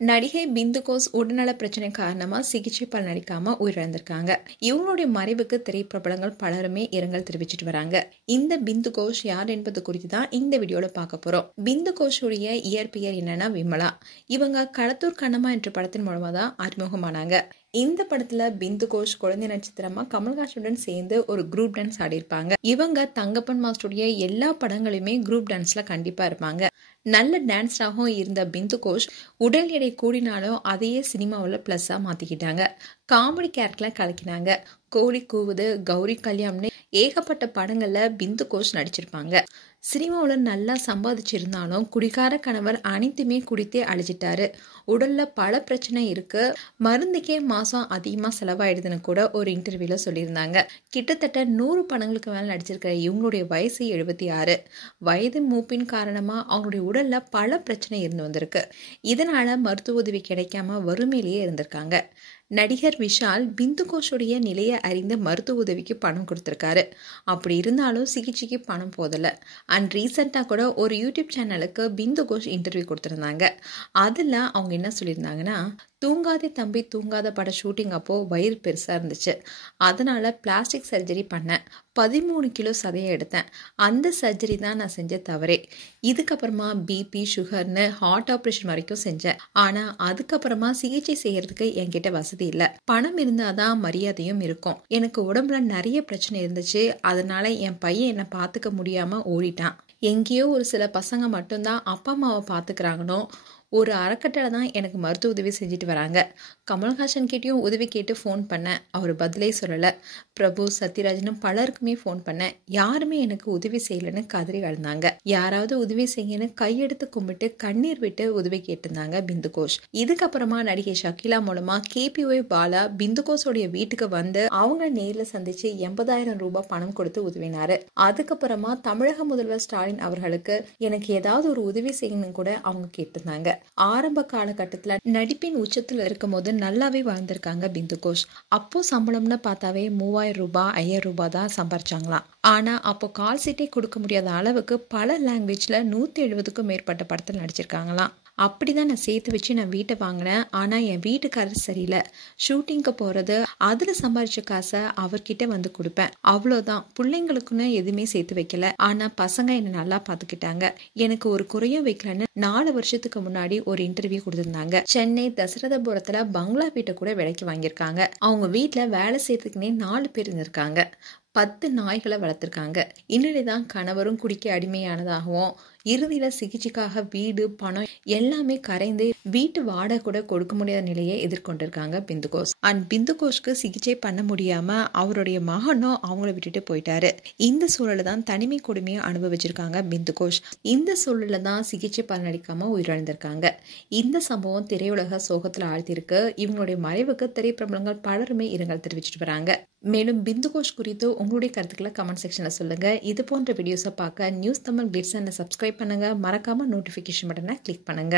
நடிகை பிந்து கோஷ் உடல்நல பிரச்சனை காரணமா சிகிச்சை பலன் அளிக்காம உயிரிழந்திருக்காங்க. இவங்களுடைய மறைவுக்கு திரைப்பிரபலங்கள் பலருமே இரங்கல் தெரிவிச்சிட்டு வராங்க. இந்த பிந்து கோஷ் யார் என்பது குறித்து தான் இந்த வீடியோல பார்க்க போறோம். பிந்து கோஷுடைய இயற்பெயர் என்னன்னா விமலா. இவங்க களத்தூர் கண்ணம்மா என்ற படத்தின் மூலமா தான் அறிமுகமானாங்க. இந்த படத்துல பிந்து கோஷ் குழந்தை நட்சத்திரமா கமல்ஹாசனுடன் சேர்ந்து ஒரு குரூப் டான்ஸ் ஆடி இருப்பாங்க. இவங்க தங்கப்பன் மாஸ்டருடைய எல்லா படங்களுமே குரூப் டான்ஸ்ல கண்டிப்பா இருப்பாங்க. நல்ல டான்ஸராகவும் இருந்த பிந்து கோஷ் உடல் எடை கூடினாலும் அதையே சினிமாவில் பிளஸ்ஸா மாத்திக்கிட்டாங்க. காமெடி கேரக்டர்ல கலக்கினாங்க. கோழி கூவுது, கௌரி கல்யாணம்னு ஏகப்பட்ட படங்கள்ல பிந்து கோஷ் நடிச்சிருப்பாங்க. சினிமாவில் நல்லா சம்பாதிச்சிருந்தாலும் குடிகார கணவர் அனைத்துமே குடித்தே அழிச்சிட்டாரு. உடல்ல பல பிரச்சனை இருக்கு, மருந்துக்கே மாசம் அதிகமா செலவாயிடுதுன்னு கூட ஒரு இன்டர்வியூல சொல்லியிருந்தாங்க. கிட்டத்தட்ட 100 படங்களுக்கு மேல நடிச்சிருக்கிற இவங்களுடைய வயசு 76. வயது மூப்பின் காரணமா அவங்களுடைய உடல்ல பல பிரச்சனை இருந்து வந்திருக்கு. இதனால மருத்துவ உதவி கிடைக்காம வறுமையிலேயே இருந்திருக்காங்க. நடிகர் விஷால் பிந்து கோஷுடைய நிலையை அறிந்து மருத்துவ உதவிக்கு பணம் கொடுத்திருக்காரு. அப்படி இருந்தாலும் சிகிச்சைக்கு பணம் போதல. அண்ட் ரீசெண்டா கூட ஒரு யூடியூப் சேனலுக்கு பிந்து கோஷ் இன்டர்வியூ கொடுத்திருந்தாங்க. அதுல அவங்க என்ன சொல்லியிருந்தாங்கன்னா, தூங்காதே தம்பி தூங்காத பட ஷூட்டிங் அப்போ வயிறு பெருசா இருந்துச்சு, அதனால பிளாஸ்டிக் சர்ஜரி பண்ணேன். 13 கிலோ சதையை எடுத்தேன். அந்த சர்ஜரி தான் நான் செஞ்ச தவறே. இதுக்கப்புறமா பிபி சுகர்னு ஹார்ட் ஆப்ரேஷன் வரைக்கும் செஞ்சேன். ஆனா அதுக்கப்புறமா சிகிச்சை செய்யறதுக்கு என்கிட்ட வசதி இல்ல. பணம் இருந்தாதான் மரியாதையும் இருக்கும். எனக்கு உடம்புல நிறைய பிரச்சனை இருந்துச்சு. அதனால என் பையன் என்னை பாத்துக்க முடியாம ஓடிட்டான். எங்கேயோ ஒரு சில பசங்க மட்டும்தான் அப்பா அம்மாவை பாத்துக்கிறாங்கன்னு ஒரு அறக்கட்டளை தான் எனக்கு மருத்துவ உதவி செஞ்சுட்டு வராங்க. கமல்ஹாசன் கிட்டயும் உதவி கேட்டு ஃபோன் பண்ணேன், அவர் பதிலே சொல்லல. பிரபு, சத்யராஜ்னு பலருக்குமே ஃபோன் பண்ணேன், யாருமே எனக்கு உதவி செய்யலன்னு கதறி அழுந்தாங்க. யாராவது உதவி செய்யன்னு கையெடுத்து கும்பிட்டு கண்ணீர் விட்டு உதவி கேட்டிருந்தாங்க பிந்து கோஷ். இதுக்கப்புறமா நடிகை ஷக்கீலா மூலமா KPY பாலா பிந்து கோஷோடைய வீட்டுக்கு வந்து அவங்க நேர்ல சந்திச்சு 80,000 ரூபாய் பணம் கொடுத்து உதவினாரு. அதுக்கப்புறமா தமிழக முதல்வர் ஸ்டாலின் அவர்களுக்கு எனக்கு ஏதாவது ஒரு உதவி செய்யணும் கூட அவங்க கேட்டிருந்தாங்க. ஆரம்ப காலகட்டத்துல நடிப்பின் உச்சத்துல இருக்கும் போது நல்லாவே வாழ்ந்திருக்காங்க பிந்து கோஷ். அப்போ சம்பளம்னு பார்த்தாவே 3,000 ரூபாய் 5,000 ரூபாய் தான் சம்பாரிச்சாங்களாம். ஆனா அப்போ கால் சீட்டே கொடுக்க முடியாத அளவுக்கு பல லாங்குவேஜ்ல 170க்கும் மேற்பட்ட படத்தில் நடிச்சிருக்காங்களாம். அப்படிதான் நான் சேர்த்து வச்சு நான் வீட்டை வாங்கினேன். ஆனா என் வீட்டுக்காரர் சரியில்லை. ஷூட்டிங்க்கு போறது, அதுல சம்பாரிச்ச காசை அவர்கிட்ட வந்து கொடுப்பேன், அவ்வளவுதான். பிள்ளைங்களுக்குன்னு எதுவுமே சேர்த்து வைக்கல. ஆனா பசங்க என்ன நல்லா பாத்துக்கிட்டாங்க. எனக்கு ஒரு குறையும் வைக்கலன்னு 4 வருஷத்துக்கு முன்னாடி ஒரு இன்டர்வியூ கொடுத்திருந்தாங்க. சென்னை தசரதபுரத்துல பங்களா வீட்டை கூட விலைக்கு வாங்கியிருக்காங்க. அவங்க வீட்டுல வேலை செய்யறதுக்குன்னே 4 பேர் இருந்திருக்காங்க. 10 நாய்களை வளர்த்திருக்காங்க. இந்நிலைதான் கணவரும் குடிக்க அடிமையானதாகவும் இறுதியில சிகிச்சைக்காக வீடு பணம் எல்லாமே கரைந்து வீட்டு வாடகை கூட கொடுக்க முடியாத நிலையை எதிர்கொண்டிருக்காங்க பிந்து கோஷ். அண்ட் பிந்து கோஷ்க்கு சிகிச்சை பண்ண முடியாம அவருடைய மகனும் அவங்கள விட்டுட்டு போயிட்டாரு. இந்த சூழல தான் தனிமை கொடுமையை அனுபவிச்சிருக்காங்க பிந்து கோஷ். இந்த சூழல தான் சிகிச்சை பலனளிக்காம உயிரிழந்திருக்காங்க. இந்த சம்பவம் திரையுலக சோகத்துல ஆழ்த்திருக்கு. இவங்களுடைய மறைவுக்கு திரைப்பிரபலங்கள் பலருமே இரங்கல் தெரிவிச்சிட்டு வராங்க. மேலும் பிந்து கோஷ் குறித்து உங்களுடைய கருத்துக்களை கமெண்ட் செக்ஷன்ல சொல்லுங்க. இது போன்ற வீடியோஸை பார்க்க நியூஸ் தமிழ் கிளிட்ஸ் சேனலை சப்ஸ்கிரைப் பண்ணுங்க. மறக்காம நோட்டிபிகேஷன் பட்டனை கிளிக் பண்ணுங்க.